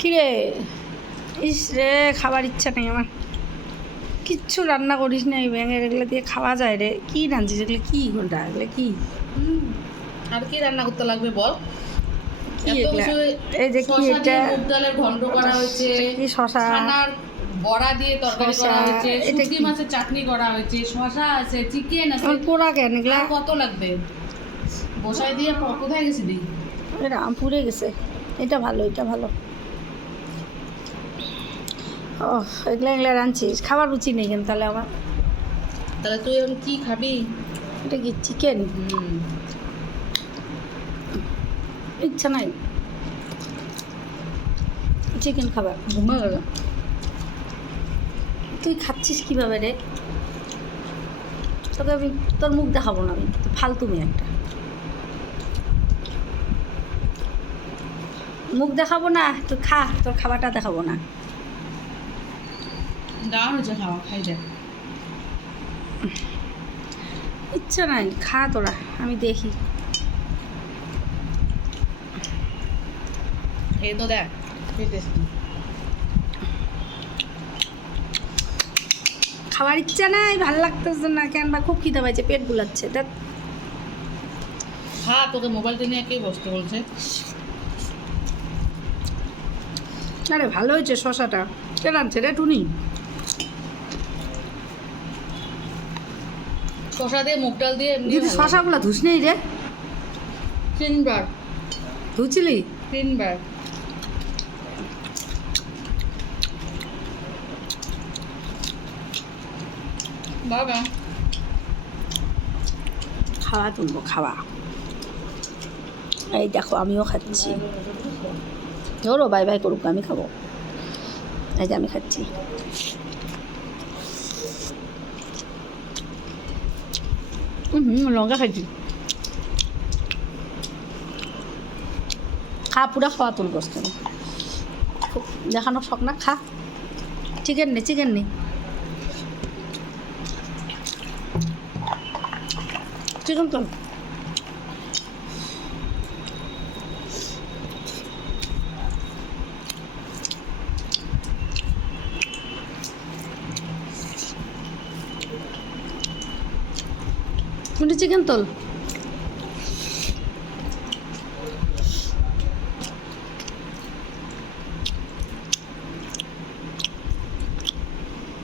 কিরে, ইস রে, খাবার ইচ্ছা নেই আমার। কিচ্ছু রান্না করিস না, এই ব্যাঙের এগুলো দিয়ে খাওয়া যায় রে? কি রাঁধছিস এগুলো? কি ঘন্টা এগুলো কি? আর কি রান্না করতে লাগবে বল? কি এত এগুলা? কিছু। এই যে কি শসা এটা? দিয়ে মুগ ডালের ঘন্ট করা হয়েছে, এটা কি শসা? ছানার বড়া দিয়ে তরকারি শসা, করা হয়েছে, এটা শুটকি কি? মাছের চাটনি করা হয়েছে, শসা আছে, চিকেন আছে। আমার পোড়া কেন এগুলা? আর কত লাগবে? বসাই দিয়ে কোথায় গেছি দি? এটা আম পুড়ে গেছে। এটা ভালো, এটা ভালো। ও, এগুলা এগুলা রাঁধছিস? খাবার রুচি নেই কেন তাহলে আমার? তাহলে তুই এখন কি খাবি? এটা কি চিকেন? ইচ্ছা নাই চিকেন খাবার। ঘুমা গেল। তুই খাচ্ছিস কীভাবে রে? তোকে আমি তোর মুখ দেখাবো না, আমি তো ফালতু মেয়ে একটা। মুখ দেখাবো না, তুই খা, তোর খাবারটা দেখাবো না। দাও হয়েছে খাওয়া, খাই দেখ। ইচ্ছা নাই, খা তোরা, আমি দেখি। এই তো দেখ, খাবার ইচ্ছা নাই, ভাল লাগতেছে না কেন, বা খুব খিদে পাইছে, পেট বুলাচ্ছে। দেখ, খা, তোকে মোবাইলটা নিয়ে কে বসতে বলছে? আরে ভালো হয়েছে শশাটা। কে রাঁধছে রে? টুনি? শসা দিয়ে মুগ ডাল দিয়ে এমনি যদি ভালো লাগে। শশাগুলো ধুস নেই রে? 3 বার, ধুছিলি? 3 বার। বাবা খাওয়া তুলবো, খাওয়া। এই দেখো, আমিও খাচ্ছি। ধরো, বাই বাই করুক, আমি খাবো। এই যে আমি খাচ্ছি। লঙ্কা খাচ্ছি। খা, পুরা খাওয়া তুলবো। খুব দেখানো শখ না, খা। চিকেন নেই, চিকেন নেই, চিকেন তো। চিকেন তোল।